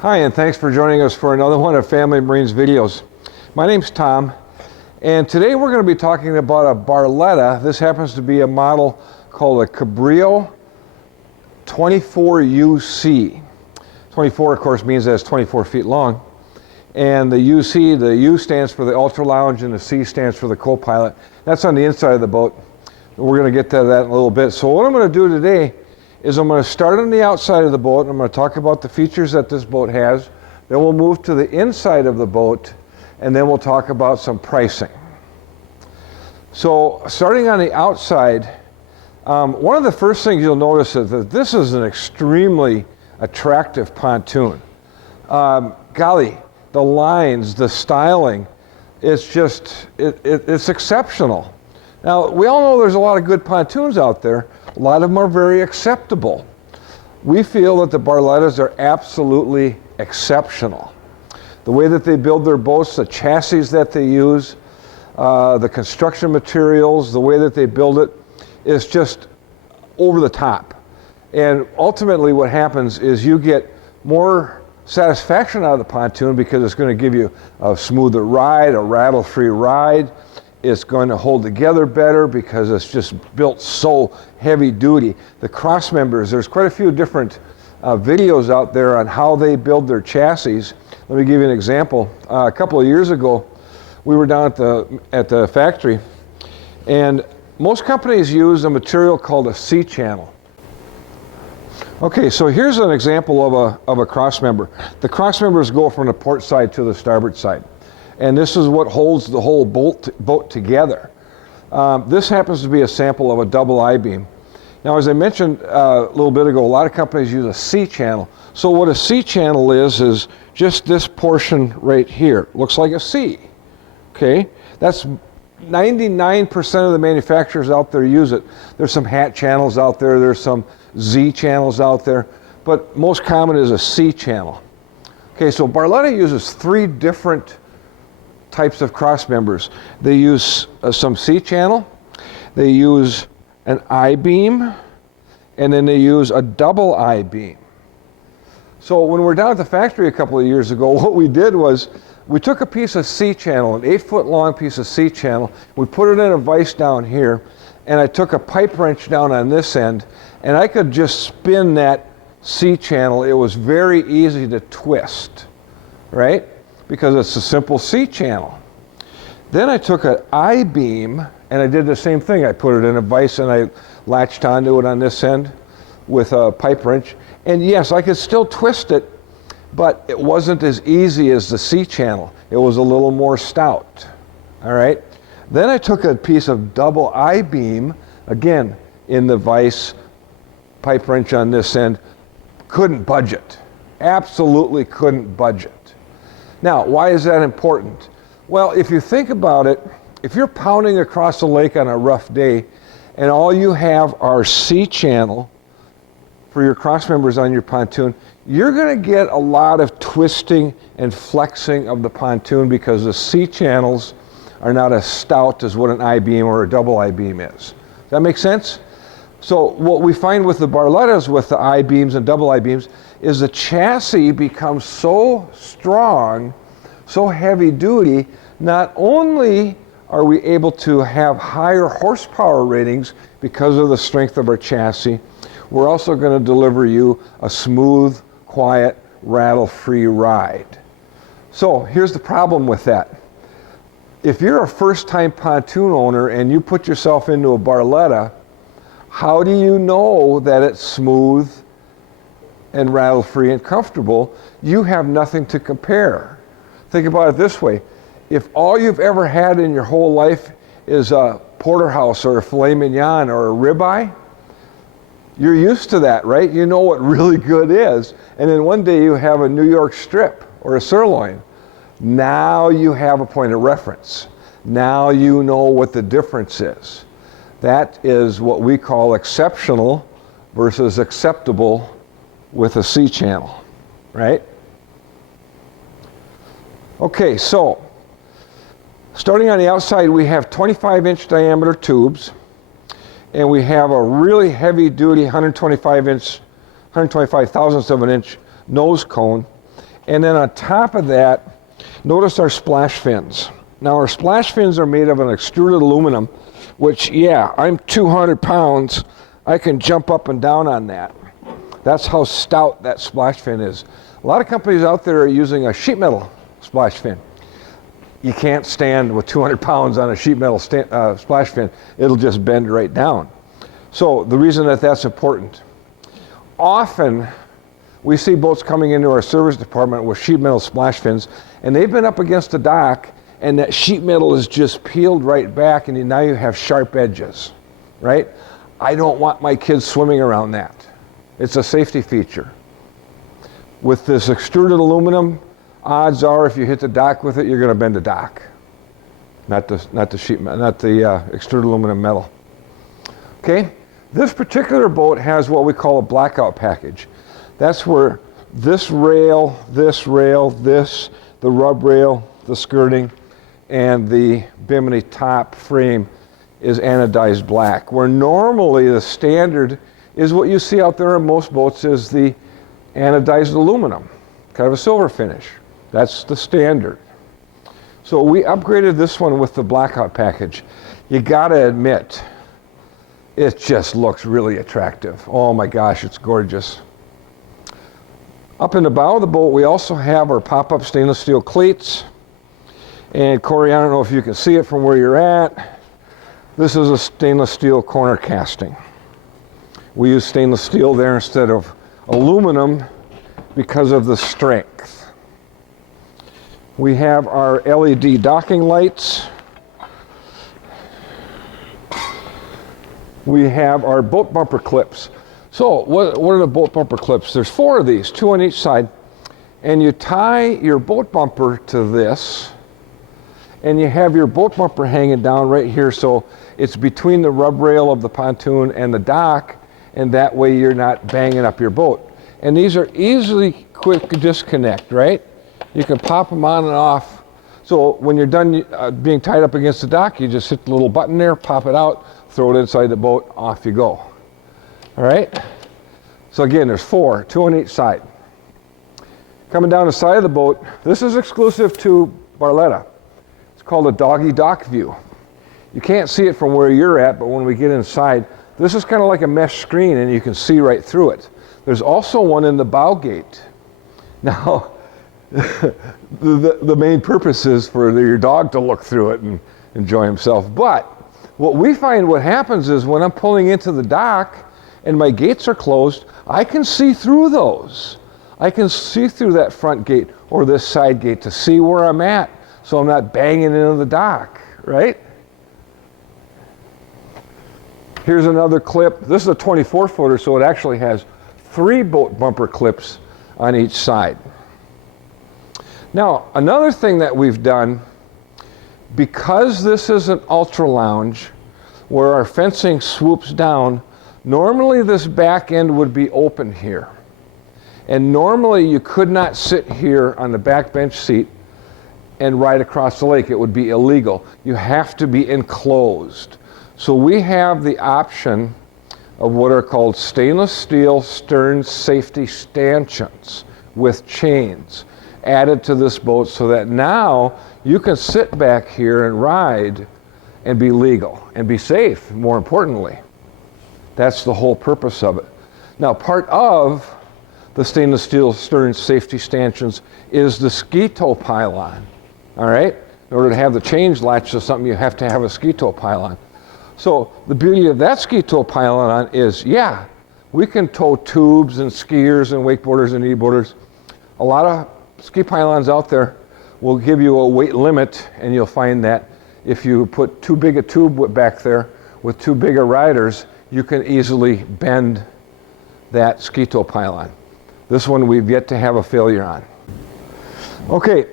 Hi, and thanks for joining us for another one of Family Marine's videos. My name's Tom, and today we're going to be talking about a Barletta. This happens to be a model called a Cabrio 24UC. 24, of course, means that it's 24 feet long. And the UC, the U stands for the Ultra Lounge, and the C stands for the co-pilot. That's on the inside of the boat. We're going to get to that in a little bit. So what I'm going to do today is I'm going to start on the outside of the boat. I'm going to talk about the features that this boat has. Then we'll move to the inside of the boat, and then we'll talk about some pricing. So starting on the outside, one of the first things you'll notice is that this is an extremely attractive pontoon. Golly, the lines, the styling, it's just, it's exceptional. Now, we all know there's a lot of good pontoons out there. A lot of them are very acceptable. We feel that the Barlettas are absolutely exceptional. The way that they build their boats, the chassis that they use, the construction materials, the way that they build it is just over the top. And ultimately what happens is you get more satisfaction out of the pontoon because it's going to give you a smoother ride, a rattle-free ride. It's going to hold together better because it's just built so heavy duty. The cross members, there's quite a few different videos out there on how they build their chassis. Let me give you an example. A couple of years ago, we were down at the factory, and most companies use a material called a C-channel. Okay, so here's an example of a cross member. The cross members go from the port side to the starboard side. And this is what holds the whole boat together. This happens to be a sample of a double I-beam. Now, as I mentioned a little bit ago, a lot of companies use a C-channel. So what a C-channel is just this portion right here. Looks like a C, okay? That's 99% of the manufacturers out there use it. There's some hat channels out there, there's some Z channels out there, but most common is a C-channel. Okay, so Barletta uses three different types of cross members. They use some C-channel, they use an I-beam, and then they use a double I-beam. So when we were down at the factory a couple of years ago, what we did was we took a piece of C-channel, an 8-foot long piece of C-channel, we put it in a vise down here, and I took a pipe wrench down on this end, and I could just spin that C-channel. It was very easy to twist, right? Because it's a simple C-channel. Then I took an I-beam and I did the same thing. I put it in a vise and I latched onto it on this end with a pipe wrench. And yes, I could still twist it, but it wasn't as easy as the C-channel. It was a little more stout, all right? Then I took a piece of double I-beam, again, in the vise, pipe wrench on this end, couldn't budge it. Absolutely couldn't budge it. Now, why is that important? Well, if you think about it, if you're pounding across the lake on a rough day and all you have are C-channel for your cross members on your pontoon, you're going to get a lot of twisting and flexing of the pontoon because the C-channels are not as stout as what an I-beam or a double I-beam is. Does that make sense? So what we find with the Barlettas with the I-beams and double I-beams is the chassis becomes so strong, so heavy duty, not only are we able to have higher horsepower ratings because of the strength of our chassis, we're also going to deliver you a smooth, quiet, rattle-free ride. So here's the problem with that. If you're a first-time pontoon owner and you put yourself into a Barletta, how do you know that it's smooth and rattle-free and comfortable? You have nothing to compare. Think about it this way. If all you've ever had in your whole life is a porterhouse or a filet mignon or a ribeye, you're used to that, right? You know what really good is. And then one day you have a New York strip or a sirloin. Now you have a point of reference. Now you know what the difference is. That is what we call exceptional versus acceptable with a C-channel, right? Okay, so starting on the outside, we have 25-inch diameter tubes, and we have a really heavy-duty 125 thousandths of an inch nose cone, And then on top of that, notice our splash fins. Now our splash fins are made of an extruded aluminum, which, yeah, I'm 200 pounds. I can jump up and down on that. That's how stout that splash fin is. A lot of companies out there are using a sheet metal splash fin. You can't stand with 200 pounds on a sheet metal splash fin. It'll just bend right down. So the reason that that's important, often we see boats coming into our service department with sheet metal splash fins, and they've been up against the dock, and that sheet metal is just peeled right back, and now you have sharp edges, right? I don't want my kids swimming around that. It's a safety feature. With this extruded aluminum, odds are if you hit the dock with it, you're going to bend the dock, not the extruded aluminum metal. Okay, this particular boat has what we call a blackout package. That's where this rail, the rub rail, the skirting, and the bimini top frame is anodized black, where normally the standard is what you see out there in most boats is the anodized aluminum, kind of a silver finish. That's the standard. So we upgraded this one with the blackout package. You gotta admit, it just looks really attractive. Oh my gosh, it's gorgeous. Up in the bow of the boat, we also have our pop-up stainless steel cleats. And Corey, I don't know if you can see it from where you're at. This is a stainless steel corner casting. We use stainless steel there instead of aluminum because of the strength. We have our LED docking lights. We have our boat bumper clips. So what are the boat bumper clips? There's 4 of these, 2 on each side. And you tie your boat bumper to this, and you have your boat bumper hanging down right here, so it's between the rub rail of the pontoon and the dock, and that way you're not banging up your boat. And these are easily quick disconnect, right? You can pop them on and off. So when you're done being tied up against the dock, you just hit the little button there, pop it out, throw it inside the boat, off you go. All right? So again, there's 4, 2 on each side. Coming down the side of the boat, this is exclusive to Barletta. It's called a doggy dock view. You can't see it from where you're at, but when we get inside, this is kind of like a mesh screen and you can see right through it. There's also one in the bow gate. Now, the main purpose is for your dog to look through it and enjoy himself. But what we find what happens is when I'm pulling into the dock and my gates are closed, I can see through those. I can see through that front gate or this side gate to see where I'm at, so I'm not banging into the dock, right? Here's another clip. This is a 24-footer, so it actually has 3 boat bumper clips on each side. Now, another thing that we've done, because this is an ultra lounge where our fencing swoops down, normally this back end would be open here. And normally you could not sit here on the back bench seat and ride across the lake. It would be illegal. You have to be enclosed. So we have the option of what are called stainless steel stern safety stanchions with chains added to this boat, so that now you can sit back here and ride and be legal and be safe, more importantly. That's the whole purpose of it. Now, part of the stainless steel stern safety stanchions is the ski tow pylon. All right? In order to have the change latch to something, you have to have a ski tow pylon. So the beauty of that ski tow pylon is, yeah, we can tow tubes and skiers and wakeboarders and e-boarders. A lot of ski pylons out there will give you a weight limit, and you'll find that if you put too big a tube back there with too big a riders, you can easily bend that ski tow pylon. This one we've yet to have a failure on. Okay,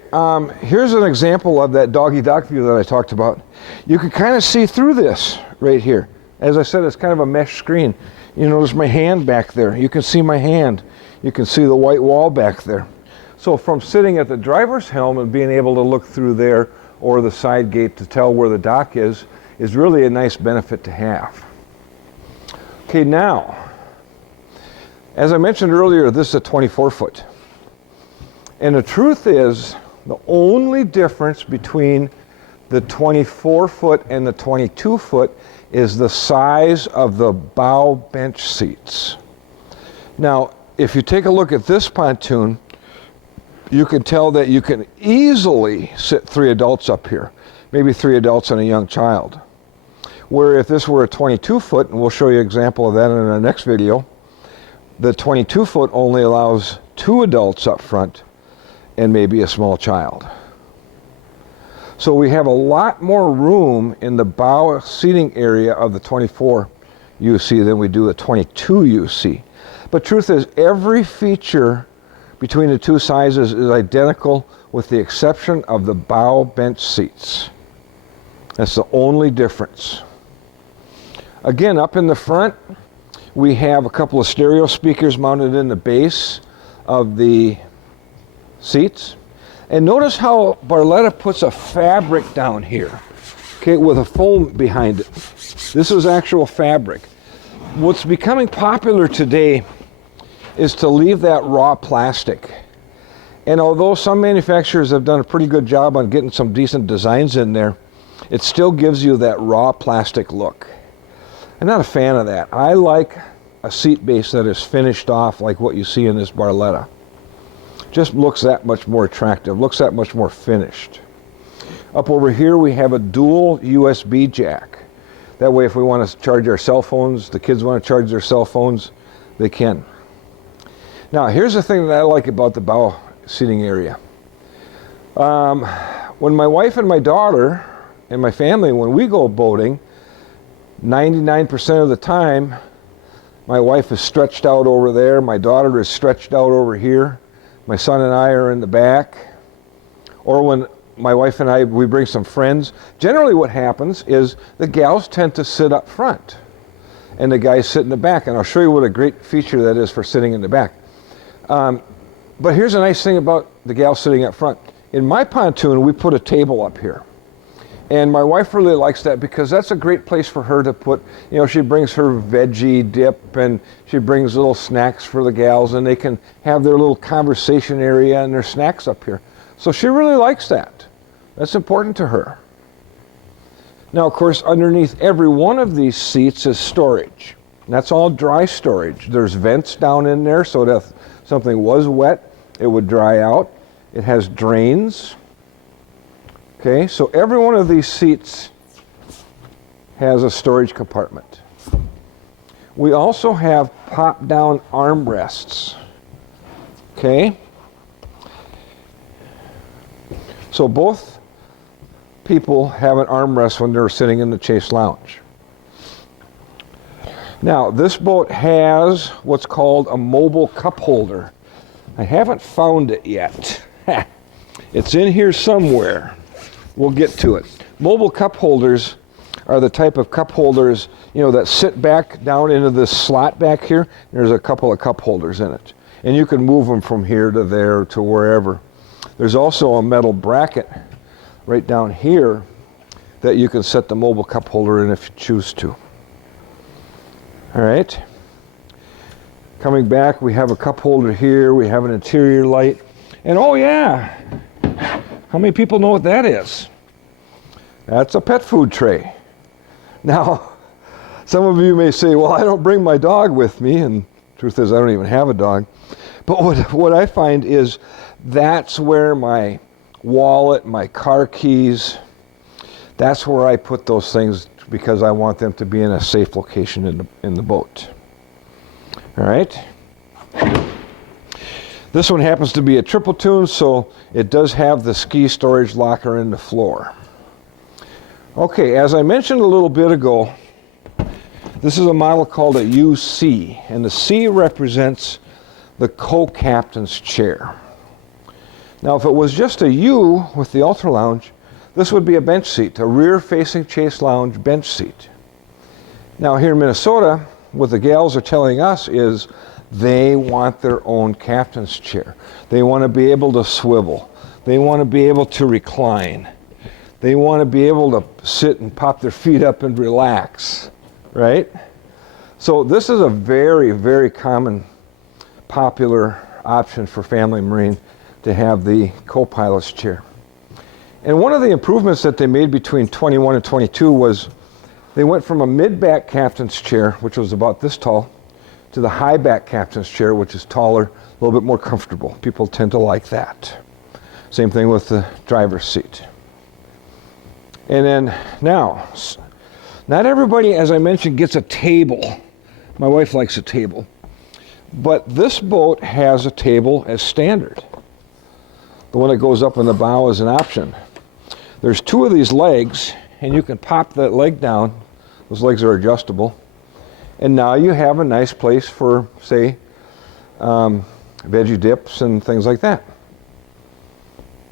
here's an example of that doggy dock view that I talked about. You can kind of see through this right here. As I said, it's kind of a mesh screen. You notice my hand back there. You can see my hand. You can see the white wall back there. So from sitting at the driver's helm and being able to look through there or the side gate to tell where the dock is really a nice benefit to have. Okay, now, as I mentioned earlier, this is a 24-foot. And the truth is, the only difference between the 24-foot and the 22-foot is the size of the bow bench seats. Now, if you take a look at this pontoon, you can tell that you can easily sit 3 adults up here, maybe 3 adults and a young child. Where if this were a 22-foot, and we'll show you an example of that in our next video, the 22-foot only allows 2 adults up front and maybe a small child. So we have a lot more room in the bow seating area of the 24 UC than we do the 22 UC. But truth is, every feature between the two sizes is identical with the exception of the bow bench seats. That's the only difference. Again, up in the front, we have a couple of stereo speakers mounted in the base of the seats. And notice how Barletta puts a fabric down here, okay, with a foam behind it. This is actual fabric. What's becoming popular today is to leave that raw plastic. And although some manufacturers have done a pretty good job on getting some decent designs in there, it still gives you that raw plastic look. I'm not a fan of that. I like a seat base that is finished off like what you see in this Barletta. Just looks that much more attractive, looks that much more finished. Up over here we have a dual USB jack. That way if we want to charge our cell phones, the kids want to charge their cell phones, they can. Now here's the thing that I like about the bow seating area. When my wife and my daughter and my family, when we go boating, 99% of the time my wife is stretched out over there, my daughter is stretched out over here, my son and I are in the back. Or when my wife and I, we bring some friends, generally what happens is the gals tend to sit up front and the guys sit in the back. And I'll show you what a great feature that is for sitting in the back. But here's a nice thing about the gals sitting up front. In my pontoon, we put a table up here. And my wife really likes that because that's a great place for her to put, you know, she brings her veggie dip and she brings little snacks for the gals and they can have their little conversation area and their snacks up here. So she really likes that. That's important to her. Now, of course, underneath every one of these seats is storage. And that's all dry storage. There's vents down in there so that if something was wet, it would dry out. It has drains. Okay, so every one of these seats has a storage compartment. We also have pop-down armrests. Okay, so both people have an armrest when they're sitting in the chase lounge. Now, this boat has what's called a mobile cup holder. I haven't found it yet. It's in here somewhere. We'll get to it. Mobile cup holders are the type of cup holders, you know, that sit back down into this slot back here. There's a couple of cup holders in it. And you can move them from here to there to wherever. There's also a metal bracket right down here that you can set the mobile cup holder in if you choose to. All right. Coming back, we have a cup holder here. We have an interior light. And oh yeah, how many people know what that is? That's a pet food tray. Now, some of you may say, well, I don't bring my dog with me, and the truth is I don't even have a dog. But what I find is that's where my wallet, my car keys, that's where I put those things because I want them to be in a safe location in the boat. All right. This one happens to be a triple tune, so it does have the ski storage locker in the floor. Okay, as I mentioned a little bit ago, this is a model called a UC, and the C represents the co-captain's chair. Now, if it was just a U with the Ultra Lounge, this would be a bench seat, a rear-facing chase lounge bench seat. Now, here in Minnesota, what the gals are telling us is they want their own captain's chair. They want to be able to swivel. They want to be able to recline. They want to be able to sit and pop their feet up and relax, right? So this is a very, very common, popular option for family marine to have the co-pilot's chair. And one of the improvements that they made between 21 and 22 was they went from a mid-back captain's chair, which was about this tall, to the high-back captain's chair, which is taller, a little bit more comfortable. People tend to like that. Same thing with the driver's seat. And then now, not everybody, as I mentioned, gets a table. My wife likes a table. But this boat has a table as standard. The one that goes up in the bow is an option. There's two of these legs, and you can pop that leg down. Those legs are adjustable. And now you have a nice place for, say, veggie dips and things like that.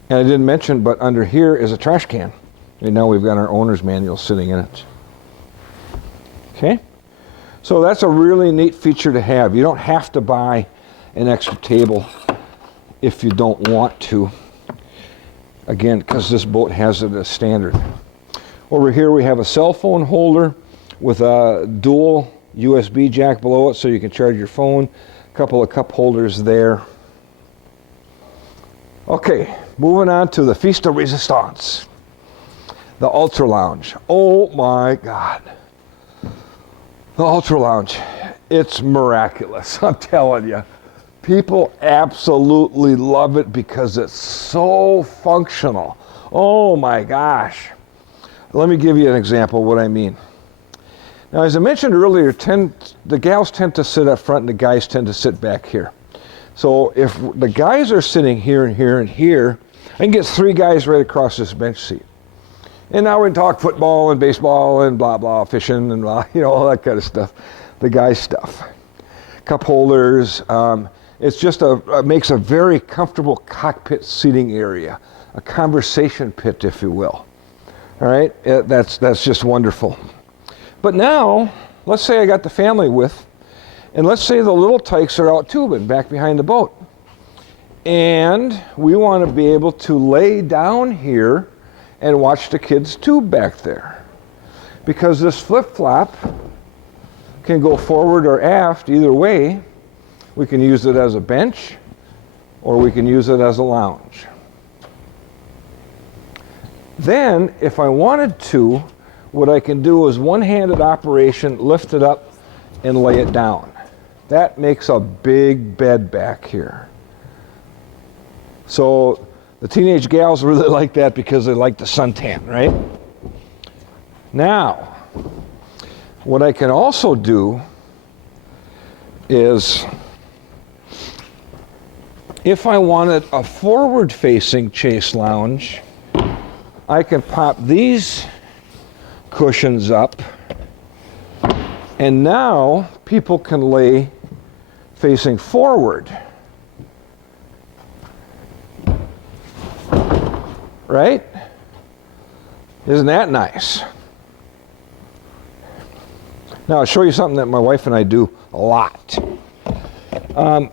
And I didn't mention, but under here is a trash can. And now we've got our owner's manual sitting in it. Okay? So that's a really neat feature to have. You don't have to buy an extra table if you don't want to. Again, because this boat has it as standard. Over here we have a cell phone holder with a dual USB jack below it so you can charge your phone. A couple of cup holders there. Okay, moving on to the Feast de Resistance. The Ultra Lounge. Oh my God. The Ultra Lounge. It's miraculous, I'm telling you. People absolutely love it because it's so functional. Oh my gosh. Let me give you an example of what I mean. Now, as I mentioned earlier, the gals tend to sit up front and the guys tend to sit back here. So if the guys are sitting here and here and here, I can get three guys right across this bench seat. And now we can talk football and baseball and blah, blah, fishing and blah, you know, all that kind of stuff. The guys' stuff. Cup holders. It's just makes a very comfortable cockpit seating area. A conversation pit, if you will. All right? That's just wonderful. But now, let's say I got the family with, and let's say the little tykes are out tubing back behind the boat. And we want to be able to lay down here and watch the kids tube back there. Because this flip-flop can go forward or aft either way. We can use it as a bench or we can use it as a lounge. Then, if I wanted to, what I can do is one-handed operation, lift it up and lay it down. That makes a big bed back here. So the teenage gals really like that because they like the suntan, right? Now, what I can also do is, if I wanted a forward-facing chase lounge, I can pop these cushions up, and now people can lay facing forward. Right? Isn't that nice? Now I'll show you something that my wife and I do a lot.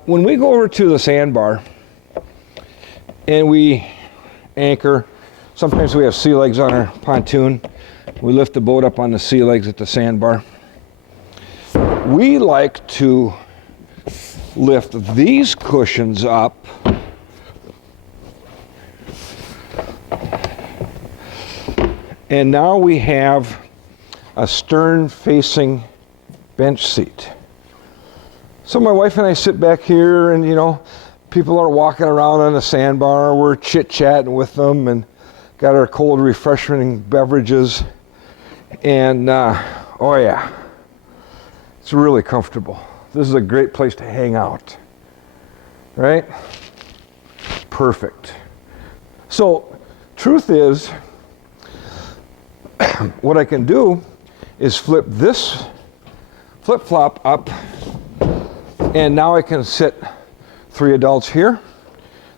When we go over to the sandbar and we anchor, sometimes we have sea legs on our pontoon. We lift the boat up on the sea legs at the sandbar. We like to lift these cushions up and now we have a stern-facing bench seat. So my wife and I sit back here and, you know, people are walking around on the sandbar. We're chit-chatting with them and got our cold, refreshing beverages. And, oh yeah, it's really comfortable. This is a great place to hang out, right? Perfect. So, truth is, what I can do is flip this flip-flop up, and now I can sit 3 adults here,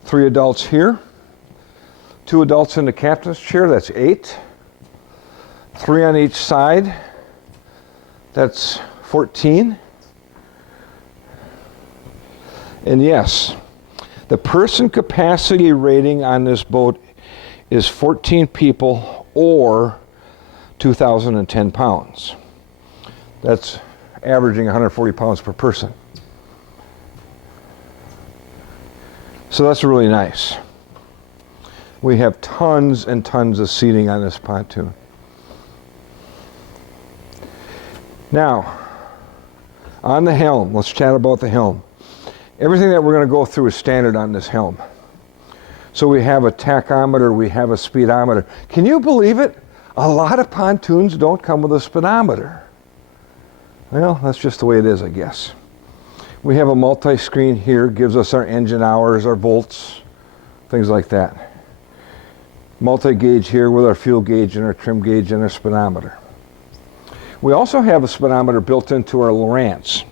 3 adults here, 2 adults in the captain's chair, that's 8, 3 on each side, that's 14. And yes, the person capacity rating on this boat is 14 people or 2,010 pounds. That's averaging 140 pounds per person. So that's really nice. We have tons and tons of seating on this pontoon. Now, on the helm, let's chat about the helm. Everything that we're going to go through is standard on this helm. So we have a tachometer, we have a speedometer. Can you believe it? A lot of pontoons don't come with a speedometer. Well, that's just the way it is, I guess. We have a multi-screen here, gives us our engine hours, our volts, things like that. Multi-gauge here with our fuel gauge and our trim gauge and our speedometer. We also have a speedometer built into our Lowrance.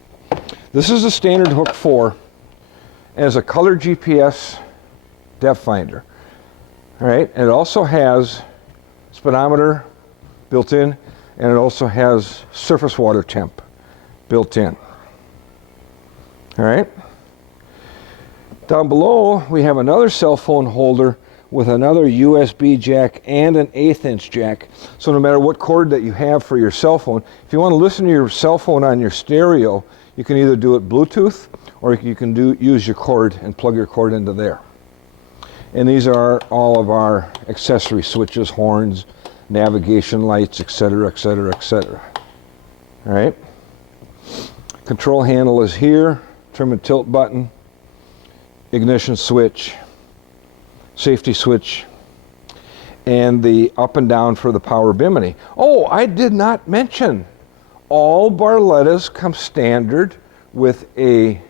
This is a standard Hook 4 as a color GPS depth finder. All right, and it also has speedometer built in, and it also has surface water temp built in. All right. Down below, we have another cell phone holder with another USB jack and an 1/8 inch jack. So no matter what cord that you have for your cell phone, if you want to listen to your cell phone on your stereo, you can either do it Bluetooth or you can use your cord and plug your cord into there. And these are all of our accessory switches, horns, navigation lights, etc., etc., etc. All right. Control handle is here, trim and tilt button, ignition switch, safety switch, and the up and down for the power bimini. Oh, I did not mention, all Barlettas come standard with a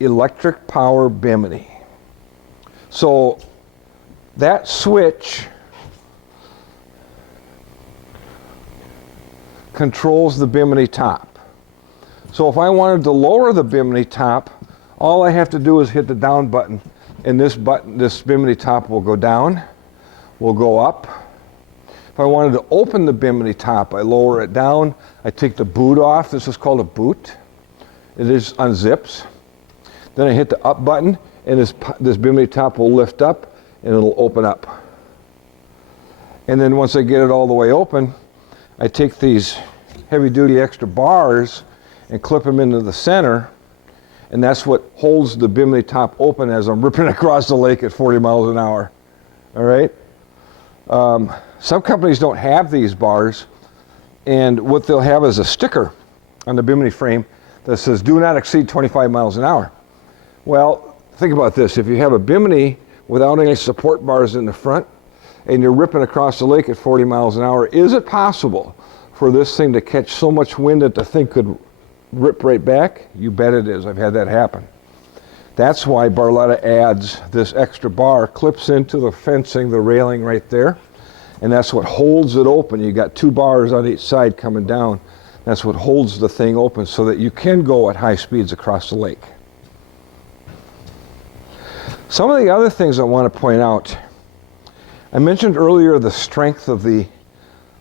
electric power bimini. So that switch controls the bimini top. So if I wanted to lower the bimini top, all I have to do is hit the down button, and this bimini top will go down, will go up. If I wanted to open the bimini top, I lower it down, I take the boot off. This is called a boot. It is unzips. Then I hit the up button, and this bimini top will lift up, and it'll open up. And then once I get it all the way open, I take these heavy-duty extra bars and clip them into the center, and that's what holds the bimini top open as I'm ripping across the lake at 40 miles an hour. All right? Some companies don't have these bars, and what they'll have is a sticker on the bimini frame that says, "Do not exceed 25 miles an hour." Well, think about this. If you have a bimini without any support bars in the front, and you're ripping across the lake at 40 miles an hour, is it possible for this thing to catch so much wind that the thing could rip right back? You bet it is. I've had that happen. That's why Barletta adds this extra bar, clips into the fencing, the railing right there, and that's what holds it open. You got two bars on each side coming down. That's what holds the thing open so that you can go at high speeds across the lake. Some of the other things I want to point out, I mentioned earlier the strength of the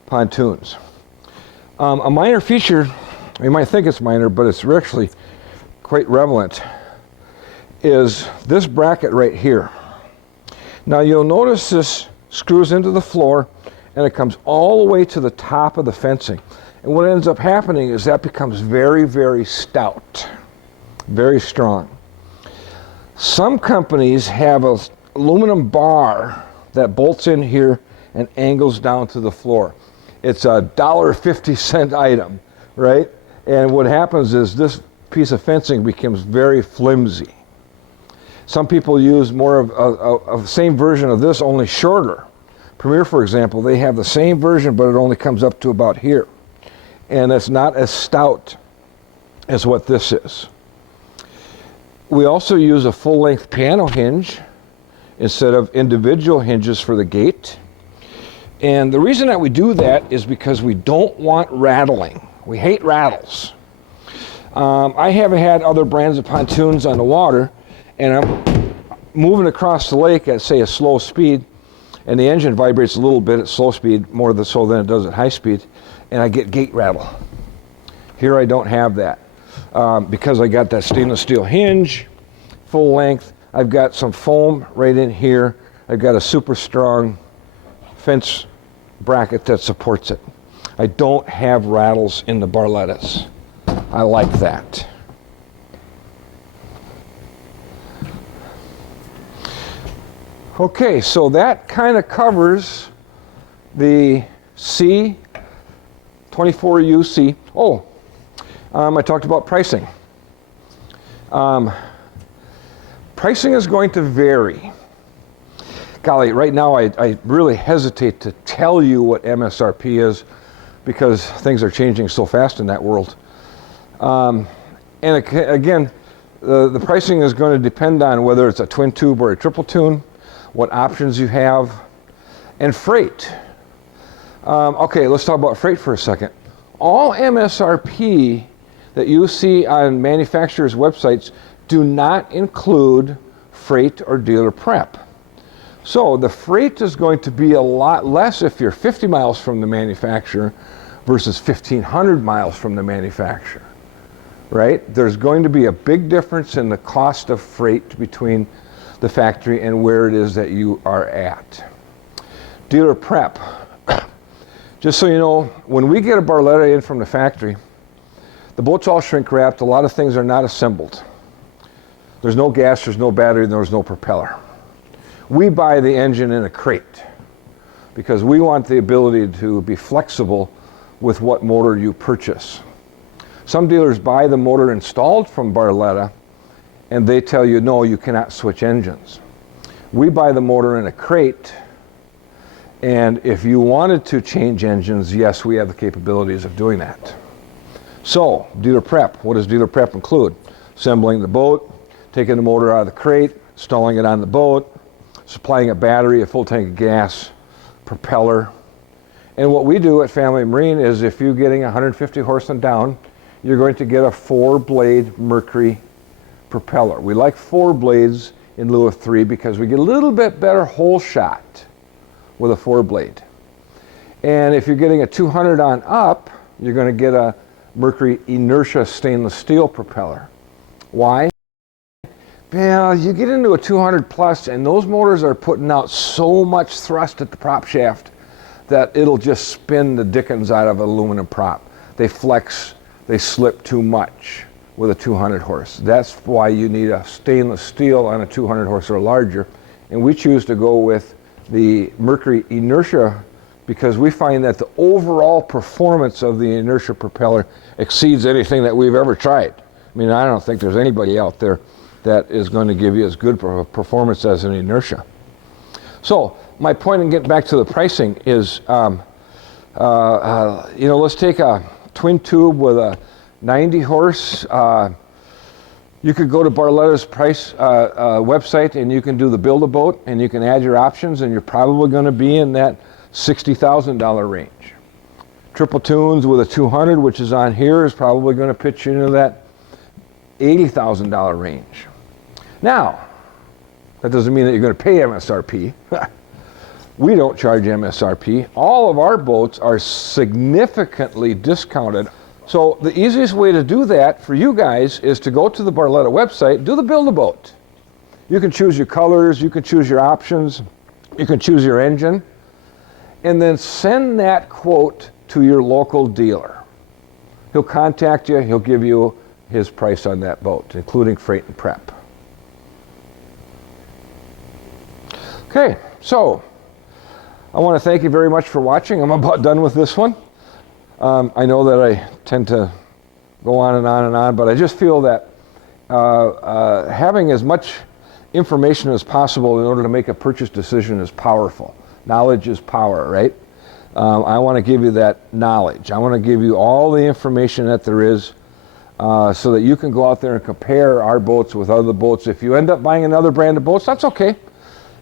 pontoons. A minor feature, you might think it's minor, but it's actually quite relevant, is this bracket right here. Now you'll notice this screws into the floor and it comes all the way to the top of the fencing. And what ends up happening is that becomes very, very stout, very strong. Some companies have an aluminum bar that bolts in here and angles down to the floor. It's a $1.50 item, right? And what happens is this piece of fencing becomes very flimsy. Some people use more of the same version of this, only shorter. Premier, for example, they have the same version, but it only comes up to about here. And it's not as stout as what this is. We also use a full-length piano hinge instead of individual hinges for the gate. And the reason that we do that is because we don't want rattling. We hate rattles. I have had other brands of pontoons on the water, and I'm moving across the lake at, say, a slow speed, and the engine vibrates a little bit at slow speed, more so than it does at high speed, and I get gate rattle. Here I don't have that. Because I got that stainless steel hinge, full length. I've got some foam right in here. I've got a super strong fence bracket that supports it. I don't have rattles in the Barlettas. I like that. Okay, so that kind of covers the C24UC. Oh, I talked about pricing. Pricing is going to vary. Golly, right now I really hesitate to tell you what MSRP is because things are changing so fast in that world. And again, the pricing is going to depend on whether it's a twin tube or a triple tune, what options you have, and freight. Okay, let's talk about freight for a second. All MSRP that you see on manufacturers' websites do not include freight or dealer prep. So the freight is going to be a lot less if you're 50 miles from the manufacturer versus 1,500 miles from the manufacturer, right? There's going to be a big difference in the cost of freight between the factory and where it is that you are at. Dealer prep. Just so you know, when we get a Barletta in from the factory, the boat's all shrink wrapped. A lot of things are not assembled. There's no gas, there's no battery, there's no propeller. We buy the engine in a crate because we want the ability to be flexible with what motor you purchase. Some dealers buy the motor installed from Barletta and they tell you, no, you cannot switch engines. We buy the motor in a crate, and if you wanted to change engines, yes, we have the capabilities of doing that. So, dealer prep. What does dealer prep include? Assembling the boat, taking the motor out of the crate, installing it on the boat, supplying a battery, a full tank of gas, propeller. And what we do at Family Marine is if you're getting 150 horse and down, you're going to get a 4-blade Mercury propeller. We like 4 blades in lieu of 3 because we get a little bit better hole shot with a 4-blade. And if you're getting a 200 on up, you're going to get a Mercury inertia stainless steel propeller. Why? Well, you get into a 200 plus and those motors are putting out so much thrust at the prop shaft that it'll just spin the dickens out of an aluminum prop. They flex, they slip too much with a 200 horse. That's why you need a stainless steel on a 200 horse or larger. And we choose to go with the Mercury inertia because we find that the overall performance of the inertia propeller exceeds anything that we've ever tried. I mean, I don't think there's anybody out there that is going to give you as good performance as an inertia. So my point in getting back to the pricing is, let's take a twin tube with a 90 horse. You could go to Barletta's price website and you can do the build-a-boat and you can add your options and you're probably going to be in that $60,000 range. Triple tunes with a 200, which is on here, is probably going to pitch you into that $80,000 range. Now, that doesn't mean that you're going to pay MSRP. We don't charge MSRP. All of our boats are significantly discounted. So the easiest way to do that for you guys is to go to the Barletta website, do the build-a-boat. You can choose your colors, you can choose your options, you can choose your engine, and then send that quote to your local dealer. He'll contact you, he'll give you his price on that boat, including freight and prep. Okay, so I want to thank you very much for watching. I'm about done with this one. I know that I tend to go on and on and on, but I just feel that having as much information as possible in order to make a purchase decision is powerful. Knowledge is power, right? I want to give you that knowledge. I want to give you all the information that there is so that you can go out there and compare our boats with other boats. If you end up buying another brand of boats, that's okay.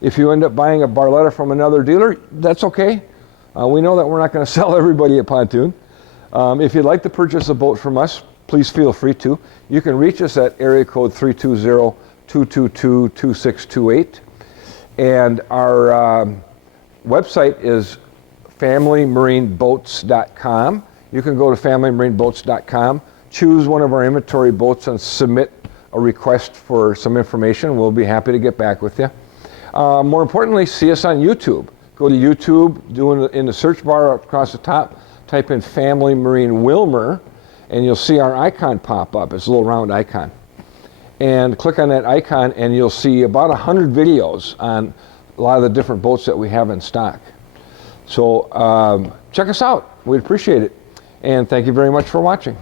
If you end up buying a Barletta from another dealer, that's okay. We know that we're not going to sell everybody a pontoon. If you'd like to purchase a boat from us, please feel free to. You can reach us at area code 320-222-2628. And our website is familymarineboats.com. You can go to familymarineboats.com, choose one of our inventory boats and submit a request for some information. We'll be happy to get back with you. More importantly, see us on YouTube. Go to YouTube, in the search bar across the top, type in Family Marine Willmar, and you'll see our icon pop up. It's a little round icon. And click on that icon and you'll see about 100 videos on a lot of the different boats that we have in stock. So check us out. We'd appreciate it. And thank you very much for watching.